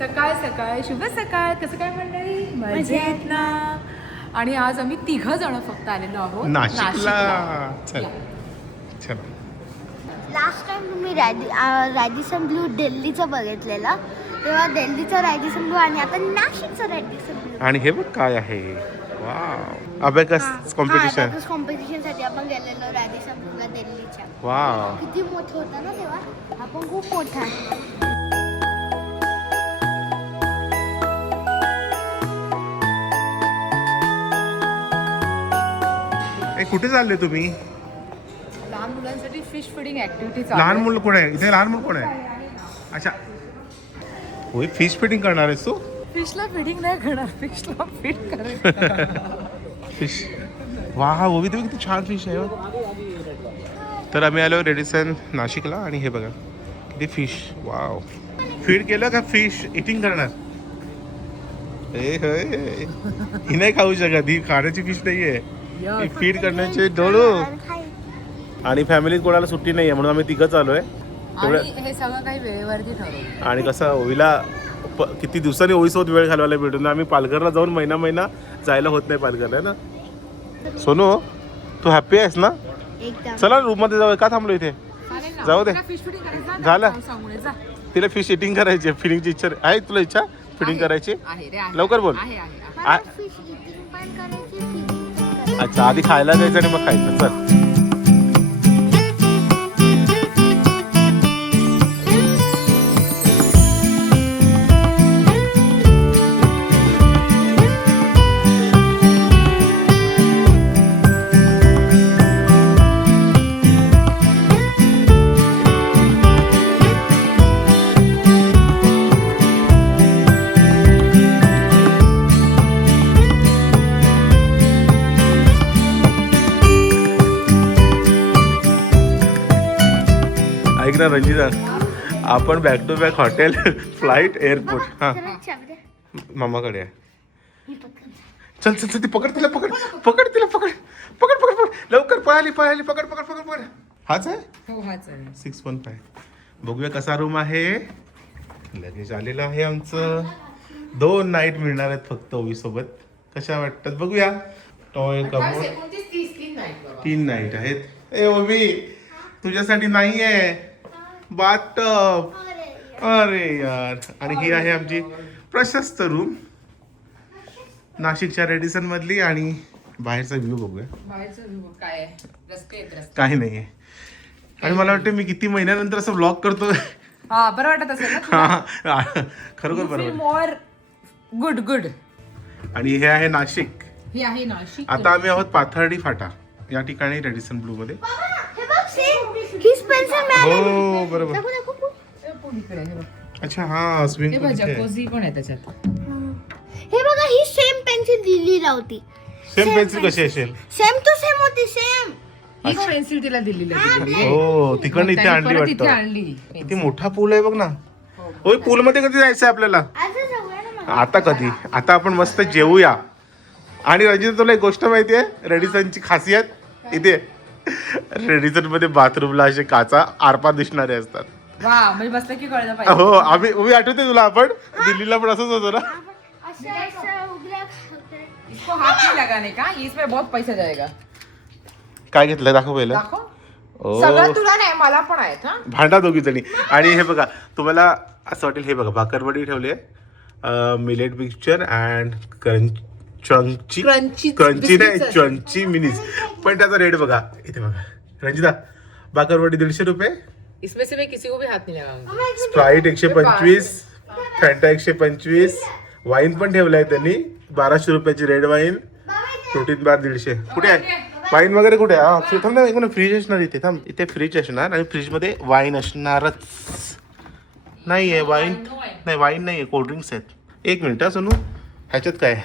सकाळ सकाळ शुभ सकाळ. कसं काय मंडळी? मजेत ना. आणि आज आम्ही 3 जण फक्त आलेलो आहोत नाशिकला. चल चल. लास्ट टाइम तुम्ही रॅडिसन ब्लू दिल्लीचं बघितलेलं, तेव्हा दिल्लीचं रॅडिसन ब्लू आणि आता नाशिकचं रॅडिसन ब्लू. आणि हे बघ काय आहे. Wow, abacus competition. कॉम्पिटिशनसाठी आपण गेलेलो रॅडिसन ब्लूला दिल्लीच्या. वाव, किती मोठं होतं ना तेव्हा. आपण खूप मोठा आहे. कुठे चालले तुम्ही? लहान मुलांसाठी फिश फीडिंग ऍक्टिव्हिटी. लहान मुलं कोण आहे इथे? लहान मुलं कोण आहे? अच्छा, होय, फिश फिडिंग करणार आहेस तू? फिशला फीडिंग नाही करणार, फिशला फीड करायचं. फिश. वा हा, ओवी तुम्ही किती छान फिश आहे हो. तर आम्ही आलो रेडिसन नाशिकला आणि हे बघा किती फिश. वाव, फीड केलं का फिश इटिंग करणार? हे ही नाही खाऊ शकत, ही खाण्याची फिश नाही आहे, ही फीड करण्याचे डोळू. आणि फॅमिलीत कोणाला सुट्टी नाही आहे म्हणून आम्ही तिघंच आलोय. आणि हे सगळं काही वेळेवरती ठरवलं. आणि कसं ओवीला किती दिवसांनी ओवीसोबत वेळ घालवायला भेटून आम्ही पालघरला जाऊन महिना जायला होत नाही पालघरला ना. सोनू, तू हॅप्पी आहेस ना? एकदम. चला रूम मध्ये जाऊ. का थांबलो इथे? जाऊ दे. फिश फीडिंग करायचं झालं. सांगून जा. तिला फिश इटिंग करायची, फिडिंगची इच्छा आहे. तुला इच्छा फिडिंग करायची? आहे रे, आहे. लवकर बोल. आहे, आहे. मला फिश इटिंग पण करायची, feeding पण करायची. अच्छा, आधी खायला द्यायचं आणि मग खायचं. चल. ऐक ना रंजिता, आपण back to back hotel, flight, airport. हा, जरा चावी द्या. मामाकडे आहे. ही पटकन. चल चल चल, ती पकड, तिला पकड, पकड तिला, पकड पकड पकड पकड लवकर. पळाली पळाली, पकड पकड पकड पकड. हाच आहे. हो, हाच आहे. 615. बघूया कसा रूम आहे. लगेच आलेलं आहे आमचं. 2 नाईट मिळणार आहेत फक्त ओवी सोबत. कशा वाटतात बघूया. टॉय कमोड 3 नाईट आहेत. ए ओवी, तुझ्यासाठी नाही आहे बाथटब. अरे यार. आणि ही आहे आमची प्रशस्त रूम नाशिकच्या रेडिसन मधली. आणि बाहेरचा व्ह्यू बघूया. बाहेरचं view काय आहे? रस्ते आहेत, रस्ते. काही नाहीये. आणि मला वाटतं मी किती महिन्यानंतर असं ब्लॉग करतो. हा, बरं वाटत असेल ना तुला? हा, खरोखर बरोबर. More good good. आणि हे आहे नाशिक. ही आहे नाशिक. आता आम्ही आहोत पाथर्डी फाटा या ठिकाणी रेडिसन ब्लू मध्ये. हे बघ, सेम. हीच पेन्सिल मिळाली. हो बरोबर. दाखव, दाखव, दाखव. हे पूल इकडे आहे, हे बघ. अच्छा, हा स्विमिंग हे पूल बघ, इथे आहे. जकोझी पण आहे त्याच्यात. हे बघा, ही सेम पेन्सिल दिल्लीला होती. सेम पेन्सिल कशी असेल? सेम टू सेम होती, सेम. हीच पेन्सिल तिला दिलेली आहे. हो, तिकडनं इथे आणली परत इथे वाटतं. आणली. किती मोठा पूल आहे बघ ना. होय, पूल मध्ये कधी जायचं आपल्याला? आता जाऊया ना मग. आता कधी? आता आपण मस्त जेवूया. आणि रजिता, तुला एक गोष्ट माहितीये रेडिसनची खासियत? इथे रेडिसन मध्ये बाथरूमला असे काचा आरपार दिसणारे असतात. वा, म्हणजे बसलं की कळलं पाहिजे. हो, आम्ही आठवते तुला, आपण दिल्लीला पण असंच होतं ना. असं उघड्या होते. इसको हाथ नहीं लगाने का, इसमें बहुत पैसा जाएगा. काय घेतलं दाखव पहिलं. दाखव. ओ, सगळं तुला नाही, मला पण आहेत. हा, भांडा दोघी जणी. आणि हे बघा, तुम्हाला असं वाटेल, हे बघा भाकरवडी ठेवली आहे, मिलेट मिक्सचर अँड क्रंची नाही, क्रंची मिनीज. पण त्याचा रेट बघा इथे बघा. रंजिता, भाकरवडी 150 रुपये, इसमें से मैं किसी को भी हाथ नहीं लगाऊंगी. स्प्राईट 125, फॅन्टा 125, वाईन पण ठेवलाय त्यांनी 1200 रुपयाची रेड वाईन, प्रोटीन बार 150. कुठे आहे वाईन वगैरे? कुठे आहे? हा, थांब ना, इकडे फ्रीज असणार इथे. थांब, इथे फ्रीज असणार आणि फ्रीज मध्ये वाईन असणारच. नाहीये वाईन, नाही वाईन नाहीये, कोल्ड्रिंक्स आहेत. 1 मिनिट हा सोनू, ह्याच्यात काय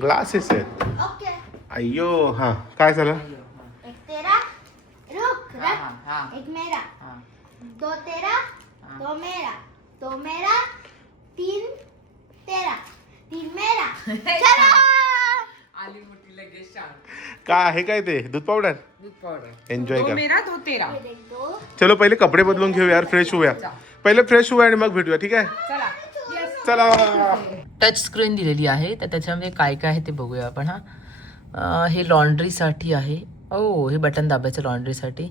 ग्लासेस आहेत. ओके. अय्यो, हा काय झालं? एक तेरा. रुक, हाँ, रख. हाँ. एक मेरा. हाँ. 2 तेरा. 2 मेरा. 2 मेरा. 3 तेरा. 3 मेरा. चलो. आली मोठी लगेच शांत. काय आहे काय ते? दूध पावडर. दूध पावडर. एन्जॉय दो कर. मेरा, दो तेरा. एक, दो. चलो पहिले कपडे बदलून घेऊ यार, फ्रेश होऊया. पहिले फ्रेश होऊ आणि मग भेटूया, ठीक आहे? चला. चला. टच स्क्रीन दिलेली आहे, तर त्याच्यामध्ये काय काय आहे ते बघूया आपण. हे लॉन्ड्रीसाठी आहे. ओ, हे बटन दाबायचं लॉन्ड्रीसाठी.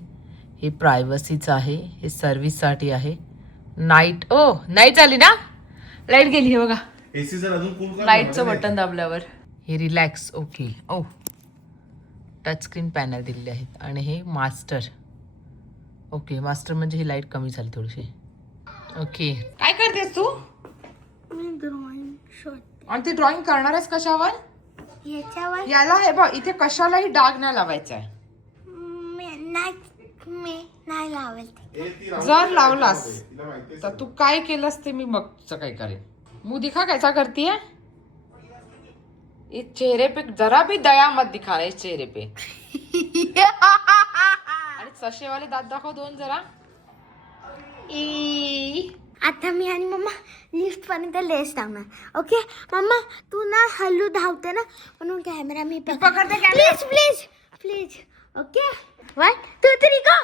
हे प्रायव्हसीचं आहे. हे सर्व्हिससाठी आहे. नाईट झाली ना, लाईट गेली. हे बघा, एसी जर अजून cool कर ना, लाईटचं म्हणजे बटन दाबल्यावर हे relax. Okay. Touch screen panel दिलेले आहेत. आणि हे मास्टर. ओके, मास्टर म्हणजे ही लाईट कमी झाली थोडीशी. ओके, काय करतेस तू? मी ड्रॉइंग शोधते. आणि ती ड्रॉइंग करणार आहेस कशावर? याच्यावर याला हे बघ, इथे कशालाही डाग नाही लावायचा आहे. मी नाही लावेल ते. ए, ती राहू जर दे, लावलास तिला माहितीये तर तू काय केलंस ते मी बघ काय करेन. मुंह दिखा कैसा करती है. इस चेहरे पे जरा भी दया मत दिखा इस चेहरे पे. आणि सशे वाले दात दाखव दोन जरा. आता मी आणि मम्मा लिफ्ट पर्यंत लेस धावणार. ओके मम्मा, तू ना हल्लू धावते ना, म्हणून कॅमेरा मी पकडते प्लीज प्लीज प्लीज. ओके 1 2 3 गो.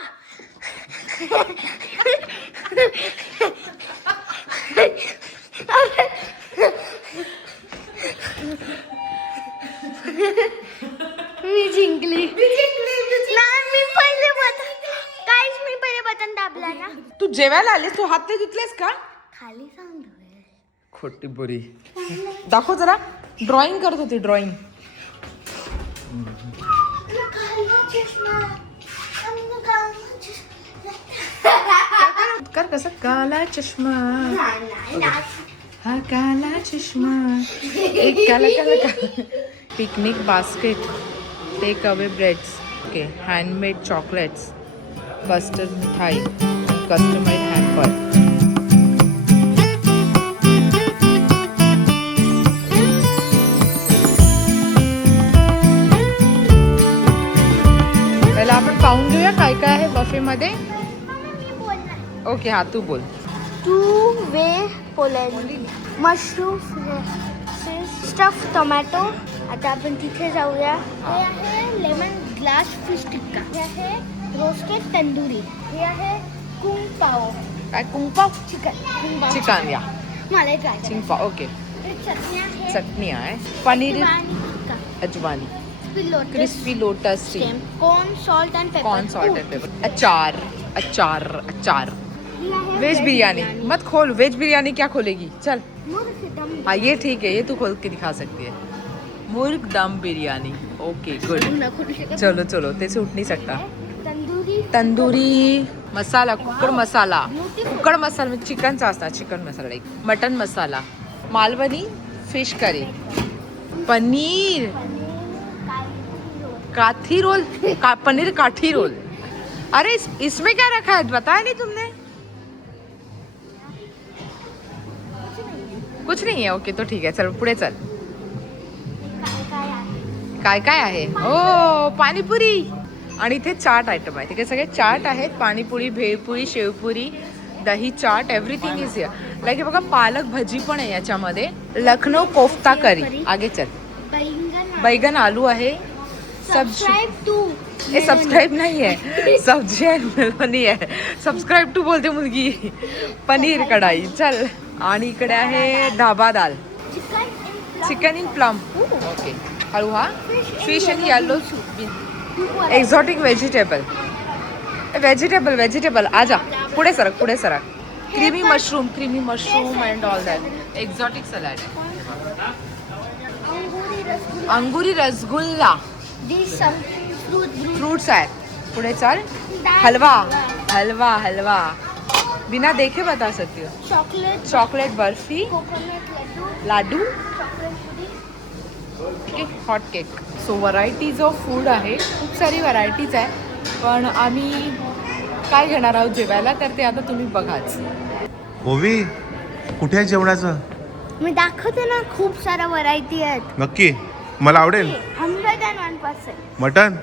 मी जिंकली. नाही, मी पहिले बटन दाबला ना. तू जेवायला आलीस, तू हात ते धुतलेस का? खाली सांग. खोटी बुरी. दाखव जरा. ड्रॉइंग करत होती, ड्रॉइंग. कर कसं. काला चष्मा, हा काला चष्मा, एक काला. Picnic basket, take away breads, okay, handmade chocolates, custard मिठाई, कस्टमाइज हॅम्पर. पहिला आपण पाहून घेऊया काय काय आहे बफे मध्ये. ओके, हा तू बोल. 2 वे पोलॅंड, मशरूम स्टफ टोमॅटो. आता आपण तिथे जाऊया. हे आहे लेमन ग्लास फिश टिक्का. हे आहे रोस्टेड तंदुरी. हे आहे कुंग पाव. काय कुंपाव? चिकन. चिकन या मला ट्राय चिंपाव. ओके, चटणी आहे. चटणी आहे. Paneer tikka. Ajwaini, lotus crispy lotus steam, corn salt and pepper. Corn salt and pepper, achar. Veg biryani मत खोल. वेज बिरयानी क्या खोलेगी? चल, हाँ ये ठीक है, ये तू खोल के दिखा सकती है. मुर्ग दम बिरयानी. Okay good. चलो ते सूट नहीं सकता. तंदूरी मसाला, कुकड़ मसाला म्हणजे चिकनचा असतात. चिकन मसाला, लाईक मटन मसाला, मालवणी फिश करी, पनीर काठी रोल, पनीर काठी रोल. अरे इसमें क्या रखा है बताया नहीं तुमने? कुछ नहीं है. ओके तो ठीक है, चल पुढे चल. काय काय आहे? ओ पाणीपुरी. आणि इथे चाट आयटम आहे. तिथे सगळे चाट आहेत. पाणीपुरी, भेळपुरी, शेवपुरी, दही chaat, everything is here. Like हे बघा, पालक भजी पण आहे याच्यामध्ये. लखनौ कोफ्ता करी. आगे चल. बैगन आलू आहे. सब्सक्राइब नहीं है, सब्जी नहीं है. सब्सक्राइब टू बोलते मुलगी. पनीर कढाई. चल. आणि इकडे आहे ढाबा दाल, चिकन इन प्लम. ओके, हळू हा. Fish in yellow soup, exotic vegetable. आजा पुढे सरक. Creamy mushroom and all that. Exotic salad आहे. अंगुरी रसगुल्ला. फ्रूट्स आहेत. पुढे चल. हलवा. बिना देखे बता सकती हो. Chocolate barfi, laddoo, hot cake. So varieties of food आहे. खूप सारी व्हरायटीज आहे. पण आम्ही काय घेणार आहोत जेवायला, तर ते आता तुम्ही बघाच. ओवी, कुठे आहे जेवणाचं? मी दाखवते ना, खूप साऱ्या व्हरायटी आहेत. नक्की मला आवडेल. 101%. मटन.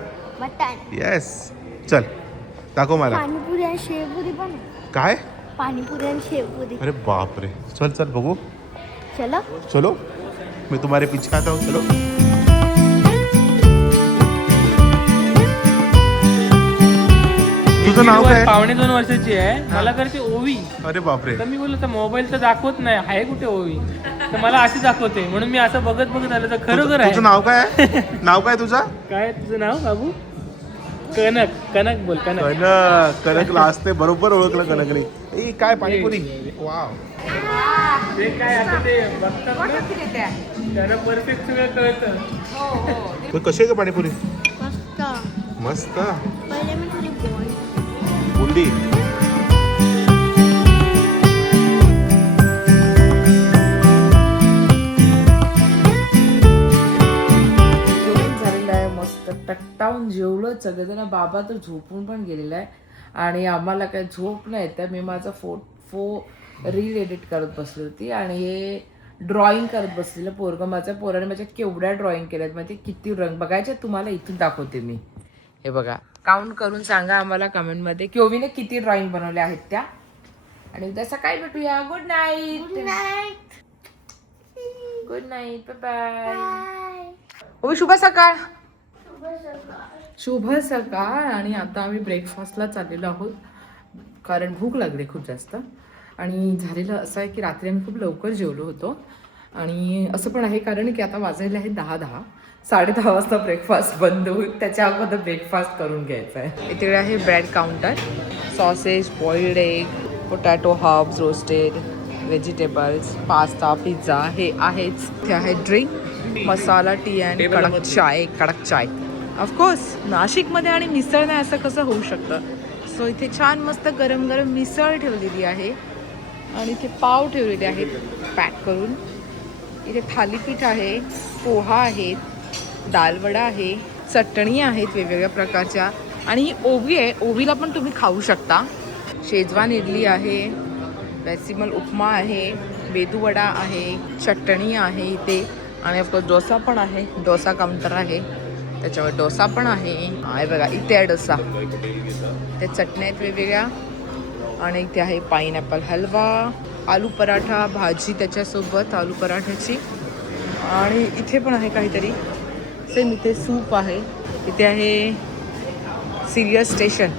येस. चल दाखव मला. पाणीपुरी आणि शेवपुरी पण. काय? पाणीपुरी आणि शेवपुरी. अरे बाप रे. चल बघू. चलो मैं तुम्हारे पीछे आता हूँ. चलो. तुझं तुझं नाव काय? 2.5 वर्षाची आहे. मला करते ओवी. अरे बापरे. तर मी बोललो तर मोबाईल तर दाखवत नाही, आहे कुठे ओवी? तर मला अशी दाखवते, म्हणून मी असं बघत आलं तर खरोखर आहे. तुझं नाव काय आहे? नाव काय तुझं? काय तुझं नाव बाबू? कनक. कनक बोल, कनक. कनक. कनकला असते बरोबर ओळखलं कनकने. ए काय पाणीपुरी. वाव. ते काय आता ते बघतात ना, त्यांना परफेक्ट सगळं कळतं. मग कशी आहे का पाणीपुरी? मस्त. मस्त. पहिले मी थोडी बुंदी. जेवण झालेलं आहे मस्त टट्टावून जेवलं सगळेजण. बाबा तर झोपून पण गेलेला आहे आणि आम्हाला काय झोप नाही येत. मी माझा रील एडिट करत बसली होती आणि हे ड्रॉइंग करत बसलेलं पोराने माझ्या केवढ्या ड्रॉइंग केल्यात माहिती, किती रंग बघायचे तुम्हाला इथून दाखवते मी. हे बघा, काउंट करून सांगा आम्हाला कमेंटमध्ये की ओवीने किती ड्रॉइंग बनवल्या आहेत त्या. आणि उद्या सकाळी भेटूया. Good night. Good night. Bye bye. Ovi शुभ सकाळ. शुभ सकाळ. आणि आता आम्ही ब्रेकफास्टला चाललेलो आहोत कारण भूक लागली खूप जास्त. आणि झालेलं असं आहे की रात्री आम्ही खूप लवकर जेवलो होतो आणि असं पण आहे कारण की आता वाजलेले आहे 10:10. 10:30 वाजता ब्रेकफास्ट बंद होईल, त्याच्या अगोदर ब्रेकफास्ट करून घ्यायचा आहे. इथे आहे bread counter, sausage, boiled egg, potato hubs, roasted vegetables, pasta, pizza हे आहेच. इथे आहे ड्रिंक, मसाला टी अँड कडक चाय. ऑफकोर्स नाशिकमध्ये आणि मिसळ नाही असं कसं होऊ शकतं. सो इथे छान मस्त गरम गरम मिसळ ठेवलेली आहे आणि इथे पाव ठेवलेले आहेत पॅक करून. इथे थालीपीठ आहे, पोहा आहेत, दालवडा आहे, चटणी आहेत वेगवेगळ्या प्रकारच्या आणि ही ओवी आहे. ओवीला पण तुम्ही खाऊ शकता. शेजवान इडली आहे, बेसिमल उपमा आहे, मेदूवडा आहे, चटणी आहे इथे आणि ऑफकोर्स डोसा पण आहे. डोसा काउंटर आहे, त्याच्यावर डोसा पण आहे बघा. इथे आहे डोसा, त्या चटण्या आहेत वेगवेगळ्या आणि इथे आहे पाईनॅपल हलवा, आलू पराठा, भाजी त्याच्यासोबत आलू पराठ्याची. आणि इथे पण आहे काहीतरी सेम. इथे सूप आहे. इथे आहे cereal station,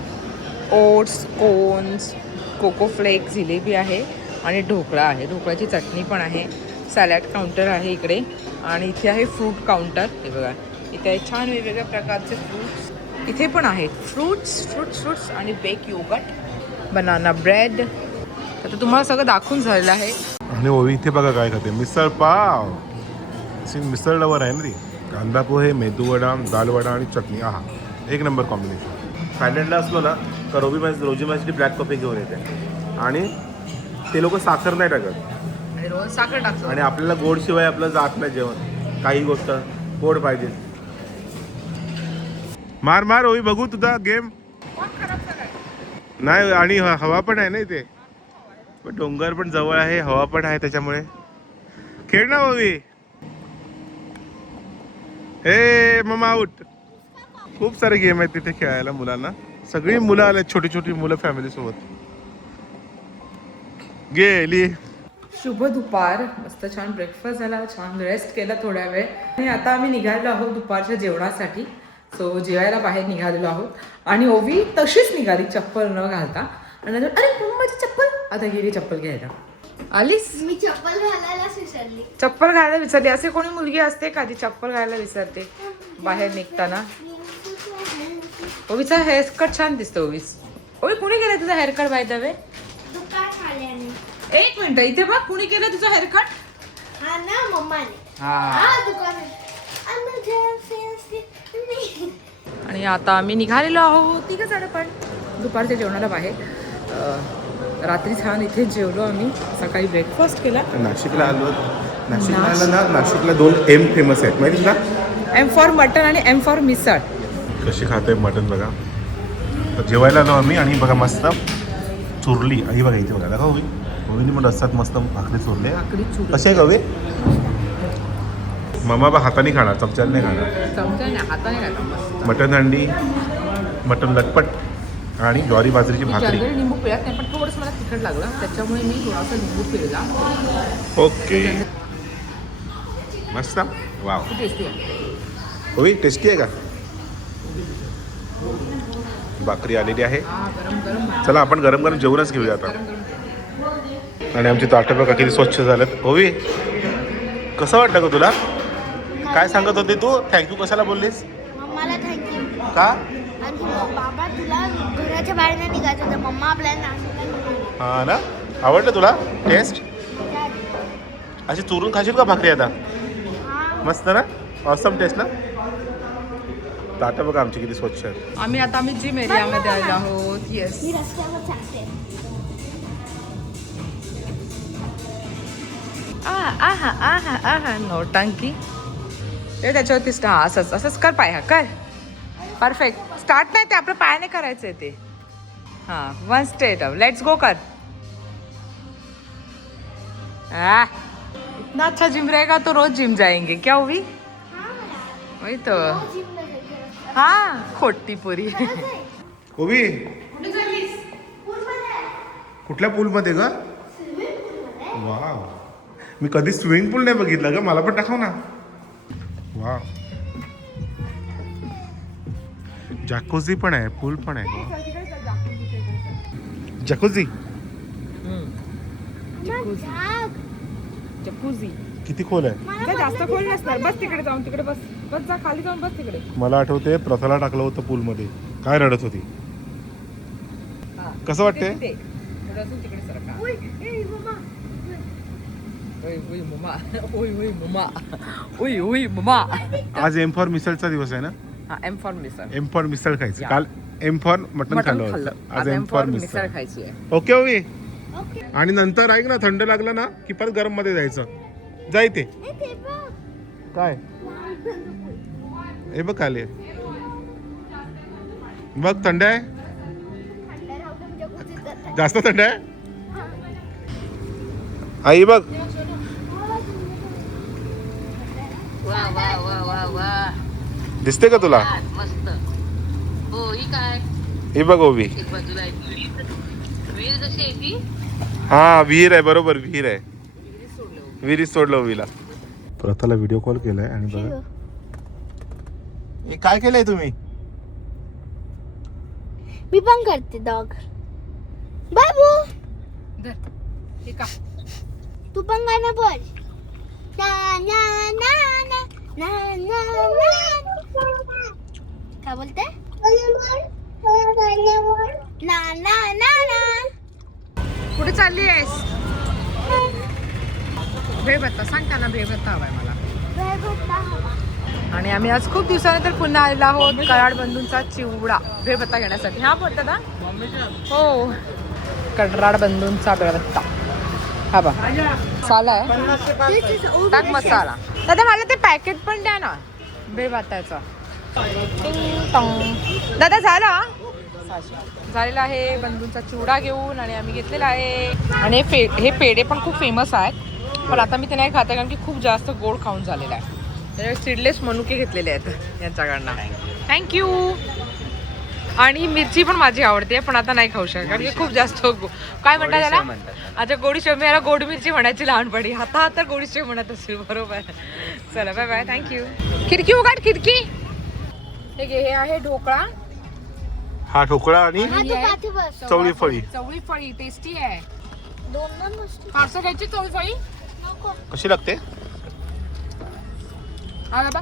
oats, corns, coco flakes, jalebi आहे आणि ढोकळा आहे. ढोकळ्याची चटणी पण आहे. सॅलॅड काउंटर आहे इकडे आणि इथे आहे फ्रूट काउंटर. हे बघा, इथे आहे छान वेगवेगळ्या प्रकारचे फ्रूट्स. इथे पण आहेत फ्रूट्स आणि बेक योगर्ट, बनाना ब्रेड. आता तुम्हाला सगळं दाखवून झालेलं आहे. आणि ओवी इथे बघा काय खाते, मिसळ पाव. मिसळ लवर आहे ना ती. कांदा पोहे, मेदूवडा, दालवडा आणि चटणी. आहा, एक नंबर कॉम्बिनेशन. थायलंडला असलो ना तर रोजी माझी ब्लॅक कॉफी घेऊन येते आणि ते लोक साखर नाही टाकत आणि रोज साखर टाकतो आणि आपल्याला गोडशिवाय आपलं जात नाही जेवण. काही गोष्ट गोड पाहिजे. मार ओवी, बघू तुझा गेम. नाही आणि हवा पण आहे ना इथे, पण डोंगर पण जवळ आहे, हवा पण आहे, त्याच्यामुळे खेळ ना ओवी. हे ममा आउट. खूप सारे गेम आहेत तिथे खेळायला मुलांना. सगळी मुलं आले, छोटी छोटी मुलं फॅमिली सोबत. गेली. शुभ दुपार. मस्त छान ब्रेकफास्ट झाला, छान रेस्ट केला थोड्या वेळ आणि आता आम्ही निघालेलो आहोत दुपारच्या जेवणासाठी. सो जेवायला बाहेर निघालेलो आहोत आणि ओवी तशीच निघाली चप्पल न घालता आणि नंतर अरे माझी चप्पल, आता गेली चप्पल घ्यायला. आलीस? मी चप्पल घालायलाच विसरली. चप्पल घालायला विसरते. असे कोणी मुलगी असते का ती चप्पल घालायला विसरते बाहेर निघताना? ओवीचा हेअरकट छान दिसतो. ओवी कुणी केलं तुझा हेअरकट बाय द वे? दुकान आल्याने. एक मिनिट, इथे बघ कुणी केलं तुझा हेअरकट? हा ना, मम्माने. हा. दुकान. आणि आता आम्ही निघालेलो आहोत तिघं जण पण दुपारच्या जेवणाला बाहेर. रात्री छान इथे जेवलो आम्ही, सकाळी ब्रेकफास्ट केला. नाशिकला आलो. नाशिकला 2 M फेमस आहेत माहिती ना. M फॉर मटन आणि M फॉर मिसळ. कशी खाते मटन बघा. तर जेवायला आलो आम्ही आणि बघा मस्त चुरली. आई बघा इथे बघा, दाखवा ओवी. ओवीने पण रस्त्यात मस्त भाकरी चुरले. कशी आहे गवे? मम्मा बा हाताने खाणार, चमच्याने नाही खाणार. चमच्याने हाताने खायचं. मटन हंडी, मटन लटपट आणि ज्वारी बाजरीची भाकरी. जनरली लिंबू पिळत नाही पण थोडंसं मला तिखट लागलं त्याच्यामुळे मी थोडासा लिंबू पिळला. ओके, मस्त. वाव, टेस्टी आहे. ओवी टेस्टी आहे का? भाकरी आलेली आहे. चला आपण गरम गरम जेवणच घेऊया आता. आणि आमची ताटं बघा किती स्वच्छ झालेत. होवी कसं वाटतं ग तुला? काय सांगत होते तू? थँक्यू कशाला बोललीस? मम्माला थँक्यू. का? आणि बाबा तुला घराच्या बाहेर नाही निघायचं होतं. मम्मा आपल्याला नाश्ता हां ना, आवडलं तुला टेस्ट? अशी चुरून खाशील का भाकरी आता? मस्त ना, ऑसम टेस्ट ना. ताटं बघा आमची किती स्वच्छ आहेत. आम्ही जिम एरियामध्ये आलो आहोत. येस. मी रस्त्यावर चालते. आहा नोटंकी. ते त्याच्यावरती असंच कर पाय. हा कर. परफेक्ट. स्टार्ट नाही ते आपल्या पायाने करायचंय ते. हां, one state up. Let's go कर. इतना अच्छा जिम रहेगा तो रोज जिम जाएंगे क्या हुई? वही तो. हाँ खोटी पुरी. होवी कुठल्या पूलमध्ये ग? वाव, मी कधी स्विमिंग पूल नाही बघितलं ग. मला पण टाकव ना. वाव, जॅकुझी पण आहे, पूल पण आहे. जॅकुझी जकूझी. किती खोल आहे? जास्त खोल नसणार. बस तिकडे जाऊन तिकडे बस. बस जा खाली जाऊन बस तिकडे. मला आठवते प्रथाला टाकलं होतं पूलमध्ये, काय रडत होती. कसं वाटते? तिकडे सरका. ओय मम्मा. आज एम फॉर मिसळचा दिवस आहे ना. M for misal. M for misal खायची. काल एम फॉर मटन खाल्लं होतं. आज एम फॉर मिसळ खायची आहे. ओके होवी. आणि नंतर ऐक ना, थंड लागलं ना की परत गरम मध्ये जायचं. जाय ते काय हे बघ आले बघ. थंड आहे, जास्त थंड आहे. आई बघ, दिसते का तुला? मस्त. हो ही काय? हे बघ ओवी. एक बाजूला विहीर जशी आहे ती. हा विहीर आहे, बरोबर विहीर आहे. विहिरीत सोडलं ओवीला. प्रथाला व्हिडिओ कॉल केलाय आणि बघा हे काय केलंय तुम्ही. मी पण करते डॉग. बाबू तू पण गाणं बोल. ना ना ना ना ना ना ना. काय बोलते? ना ना ना ना. कुठे चालली आहेस? भेळभत्ता सांग त्यांना. भेळभत्ता हवाय मला. आणि आम्ही आज खूप दिवसानंतर पुन्हा आलेलो आहोत कराड बंधूंचा चिवडा भेळभत्ता घेण्यासाठी. हा बोलता ना. हो, कराड बंधूंचा भेळभत्ता. हा बा मसाला आहे. टाक मसाला. दादा मला ते पॅकेट पण द्या ना भेळभत्ताचं. दादा झालेला आहे बंधूंचा चिवडा घेऊन. आणि आम्ही घेतलेला आहे. आणि हे पेढे पण खूप फेमस आहेत. पण आता मी ते नाही खाते कारण की खूप जास्त गोड खाऊन झालेला आहे. त्याच्यामुळे सीडलेस मनुके घेतलेले आहेत यांच्याकडनं. थँक्यू. आणि मिरची पण माझी आवडते पण आता नाही खाऊ शकत कारण की खूप जास्त काय म्हणतात त्याला. अच्छा गोडी शेव. मी याला गोड मिरची म्हणायची लहानपणी. आता तर गोडी शेव म्हणत असेल. बरोबर. चला बाय बाय. थँक्यू. खिडकी उघड खिडकी. हे आहे ढोकळा. हा ढोकळा आणि चवळी फळी. चवळी फळी टेस्टी आहे. दोन गोष्टी पार्सल घ्यायची चवळी फळी. कशी लागते? हा बाबा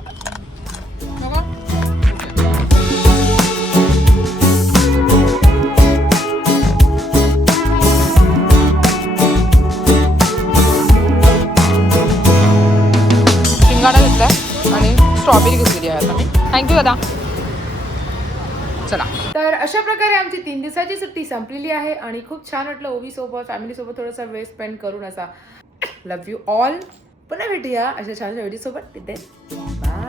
शिंगाडा घेतलाय आणि स्ट्रॉबेरी घेतलेली आहे आता मी. थँक्यू दादा. चला. तर अशा प्रकारे आमची 3 दिवसाची सुट्टी संपलेली आहे आणि खूप छान वाटलं ओवी सोबत फॅमिली सोबत थोडासा वेळ स्पेंड करून. असा लव्ह यू ऑल. पुन्हा भेटूया अशा छान व्हिडिओ सोबत. तिथे बाय.